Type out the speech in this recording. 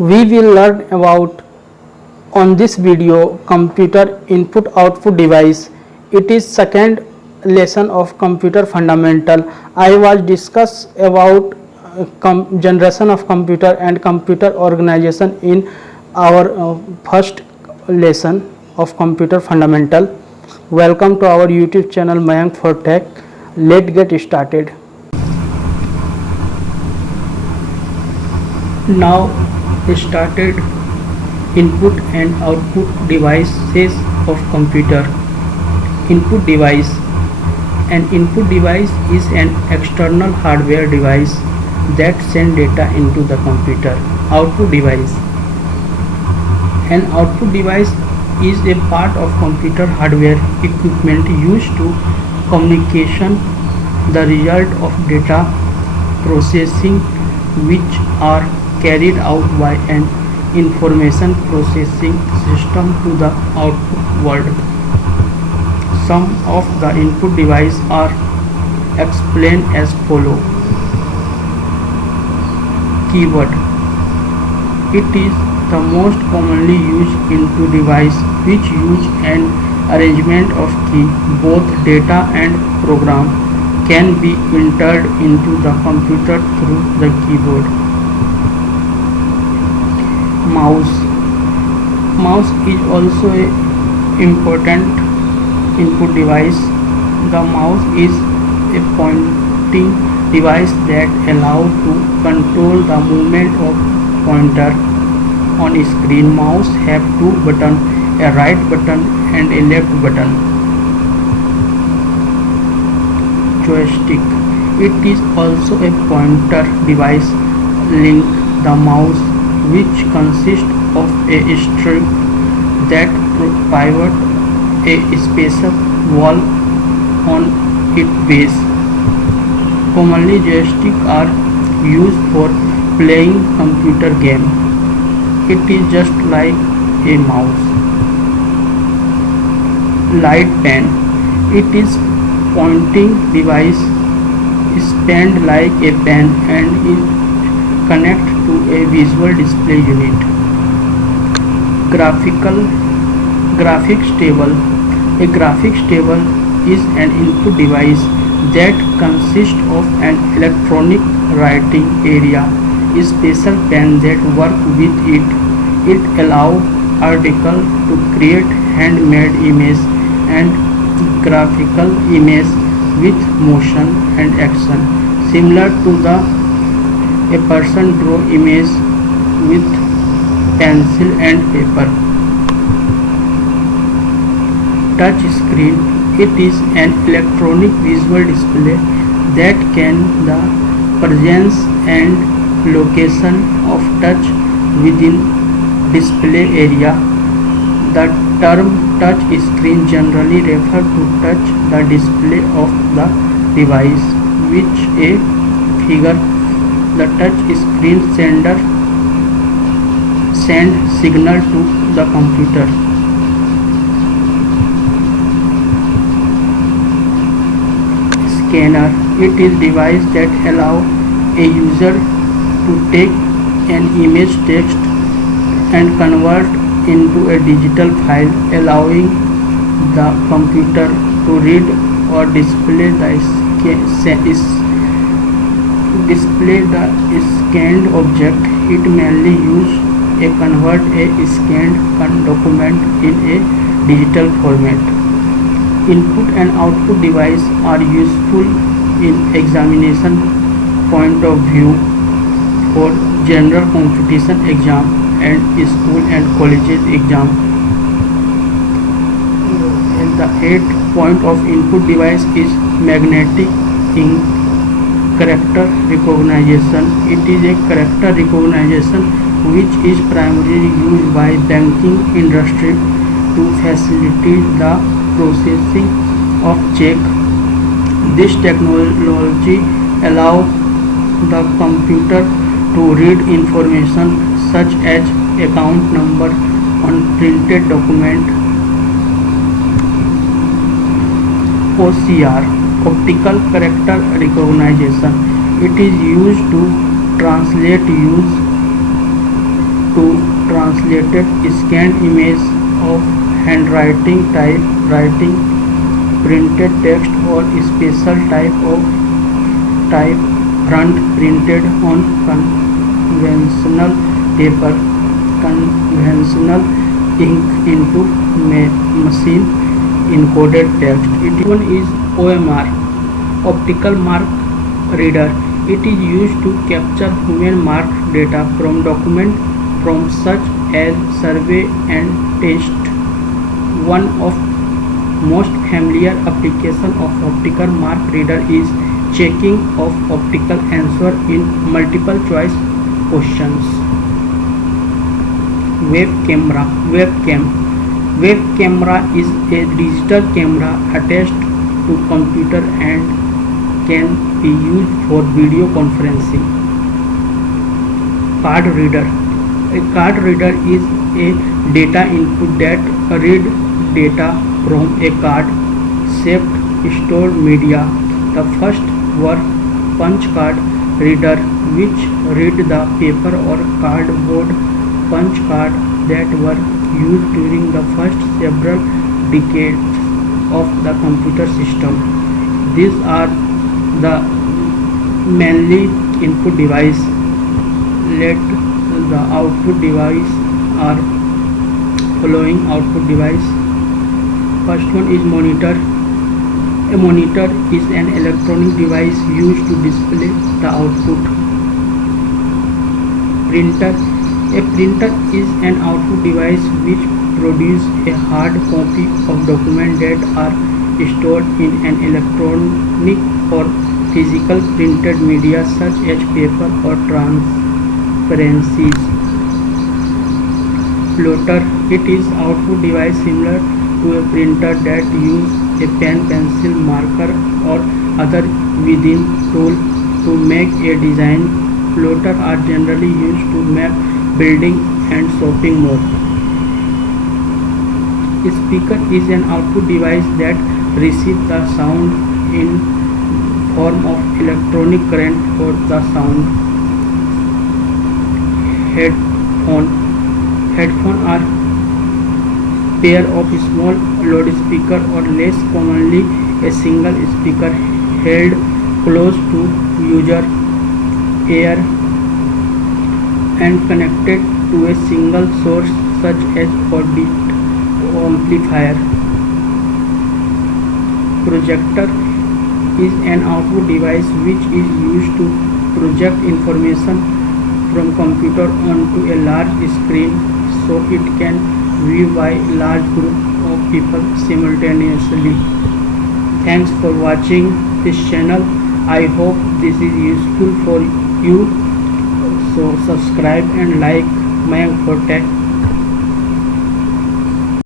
We will learn about on this video computer input output device. It is second lesson of computer fundamental. I was discuss about generation of computer and computer organization in our first lesson of computer fundamental. Welcome to our YouTube channel Mayank for Tech. Let's get started. Now started input and output devices of computer. Input device. An input device is an external hardware device that sends data into the computer. Output device. An output device is a part of computer hardware equipment used to communication the result of data processing which are carried out by an information processing system to the output world. Some of the input devices are explained as follow. Keyboard. It is the most commonly used input device which use an arrangement of key. Both data and program can be entered into the computer through the keyboard. Mouse. Mouse is also an important input device. The mouse is a pointing device that allows to control the movement of pointer on a screen. Mouse have two buttons, a right button and a left button. Joystick. It is also a pointer device. Link. The mouse, which consists of a strip that pivot a special wall on its base. Commonly joysticks are used for playing computer game. It is just like a mouse. Light pen. It is pointing device spanned like a pen and is connect to a visual display unit. Graphics table. A graphics table is an input device that consists of an electronic writing area, a special pen that work with it. It allows article to create handmade image and graphical image with motion and action, similar to the a person draw image with pencil and paper. Touch screen. It is an electronic visual display that can the presence and location of touch within display area. The term touch screen generally refers to touch the display of the device, which a figure. The touch screen sender send signal to the computer. Scanner. It is device that allow a user to take an image text and convert into a digital file, allowing the computer to read or display the scanned object. It mainly use a convert a scanned document in a digital format. Input and output device are useful in examination point of view for general competition exam and school and colleges exam. And the 8th point of input device is magnetic ink. Character recognition. It is a character recognition which is primarily used by banking industry to facilitate the processing of check. This technology allows the computer to read information such as account number on printed document. OCR, optical character recognition. It is used to translate use to translated scanned image of handwriting, typewriting, printed text or special type of type front printed on conventional paper, conventional ink into machine encoded text. It one is OMR, optical mark reader. It is used to capture human marked data from documents from such as survey and test. One of most familiar application of optical mark reader is checking of optical answer in multiple choice questions. Web camera is a digital camera attached to computer and can be used for video conferencing. Card reader. A card reader is a data input that read data from a card shaped stored media. The first were punch card reader, which read the paper or cardboard punch card that were used during the first several decades of the computer system. These are the mainly input device. Let the output device are following output device. First one is monitor. A monitor is an electronic device used to display the output. Printer. A printer is an output device which produces a hard copy of documents that are stored in an electronic or physical printed media such as paper or transparencies. Plotter. It is output device similar to a printer that uses a pen, pencil, marker or other within tool to make a design. Plotter are generally used to map building and shopping mall. A speaker is an output device that receives the sound in form of electronic current for the sound. Headphone are pair of small loudspeaker or less commonly a single speaker held close to user ear and connected to a single source such as audio amplifier. Projector is an output device which is used to project information from computer onto a large screen so it can viewed by large group of people simultaneously. Thanks for watching this channel. I hope this is useful for you. So subscribe and like Mayank for Tech.